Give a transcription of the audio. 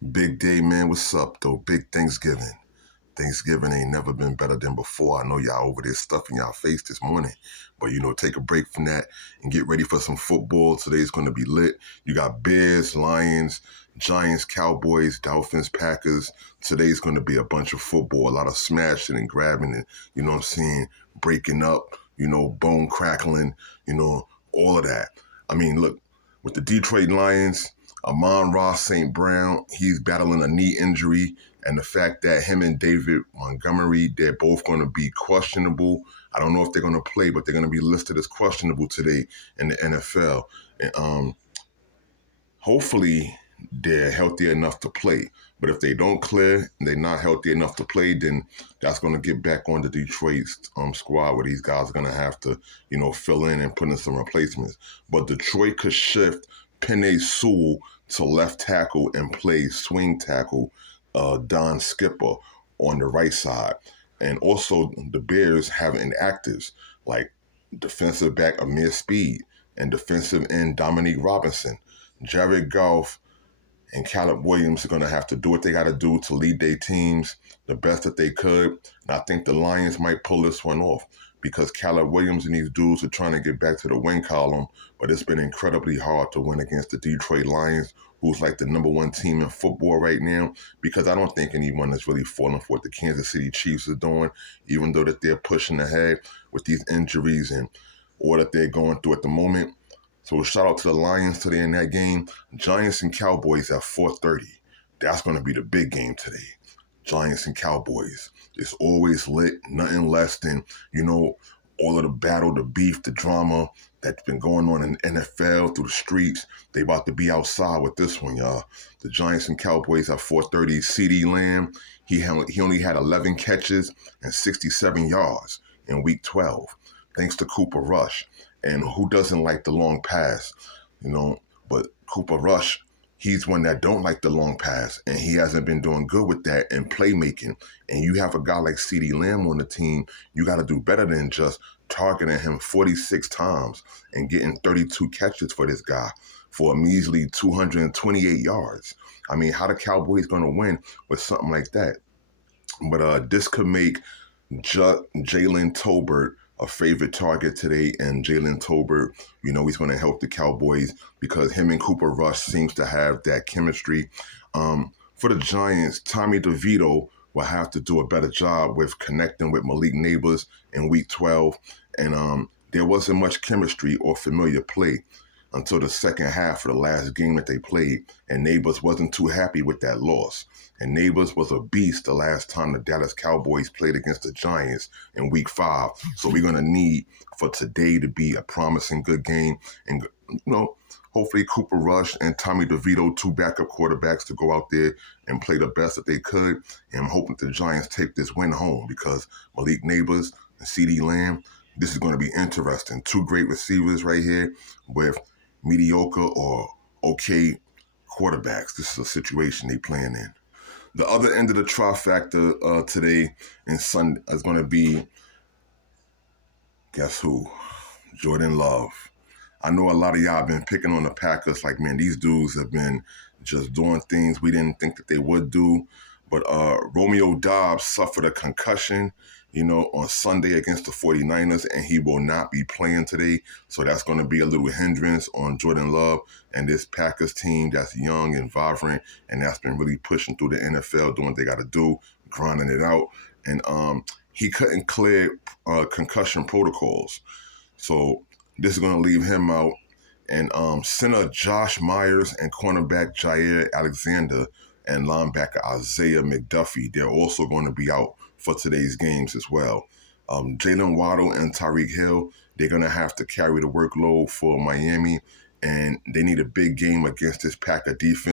Big day, man. What's up, though? Big Thanksgiving. Thanksgiving ain't never been better than before. I know y'all over there stuffing y'all face this morning, but take a break from that and get ready for some football. Today's going to be lit. You got Bears, Lions, Giants, Cowboys, Dolphins, Packers. Today's going to be a bunch of football, a lot of smashing and grabbing and, what I'm saying, breaking up, bone crackling, all of that. I mean, look, with the Detroit Lions, Amon-Ra St. Brown, he's battling a knee injury, and the fact that him and David Montgomery, they're both going to be questionable. I don't know if they're going to play, but they're going to be listed as questionable today in the NFL. And hopefully they're healthy enough to play. But if they don't clear and they're not healthy enough to play, then that's going to get back on the Detroit's squad where these guys are going to have to, fill in and put in some replacements. But Detroit could shift Penei Sewell to left tackle and play swing tackle Don Skipper on the right side. And also the Bears have inactives like defensive back Amir Speed and defensive end Dominique Robinson. Jared Goff and Caleb Williams are going to have to do what they got to do to lead their teams the best that they could. And I think the Lions might pull this one off because Caleb Williams and these dudes are trying to get back to the win column, but it's been incredibly hard to win against the Detroit Lions, who's like the #1 team in football right now, because I don't think anyone is really falling for what the Kansas City Chiefs are doing, even though that they're pushing ahead with these injuries and all that they're going through at the moment. So shout out to the Lions today in that game. Giants and Cowboys at 4:30. That's going to be the big game today. Giants and Cowboys. It's always lit, nothing less than, all of the battle, the beef, the drama that's been going on in the NFL through the streets. They about to be outside with this one, y'all. The Giants and Cowboys at 4:30. CeeDee Lamb, he only had 11 catches and 67 yards in Week 12, thanks to Cooper Rush. And who doesn't like the long pass, But Cooper Rush, he's one that don't like the long pass, and he hasn't been doing good with that in playmaking. And you have a guy like CeeDee Lamb on the team, you got to do better than just targeting him 46 times and getting 32 catches for this guy for a measly 228 yards. I mean, how the Cowboys going to win with something like that? But this could make Jalen Tolbert a favorite target today, and Jalen Tolbert, he's going to help the Cowboys because him and Cooper Rush seems to have that chemistry. For the Giants, Tommy DeVito will have to do a better job with connecting with Malik Neighbors in Week 12, and there wasn't much chemistry or familiar play until the second half of the last game that they played, and Neighbors wasn't too happy with that loss. And Neighbors was a beast the last time the Dallas Cowboys played against the Giants in Week 5. So we're going to need for today to be a promising good game. And, hopefully Cooper Rush and Tommy DeVito, two backup quarterbacks, to go out there and play the best that they could. And I'm hoping the Giants take this win home because Malik Neighbors and CeeDee Lamb, this is going to be interesting. Two great receivers right here with mediocre or okay quarterbacks. This is a situation they playing in. The other end of the trifecta today and Sunday is going to be, guess who? Jordan Love. I know a lot of y'all have been picking on the Packers like, man, these dudes have been just doing things we didn't think that they would do. But Romeo Doubs suffered a concussion, on Sunday against the 49ers, and he will not be playing today. So that's going to be a little hindrance on Jordan Love and this Packers team that's young and vibrant, and that's been really pushing through the NFL, doing what they got to do, grinding it out. And he couldn't clear concussion protocols. So this is going to leave him out. And center Josh Myers and cornerback Jair Alexander and linebacker Isaiah McDuffie, they're also going to be out for today's games as well. Jalen Waddle and Tyreek Hill, they're going to have to carry the workload for Miami, and they need a big game against this Packer defense.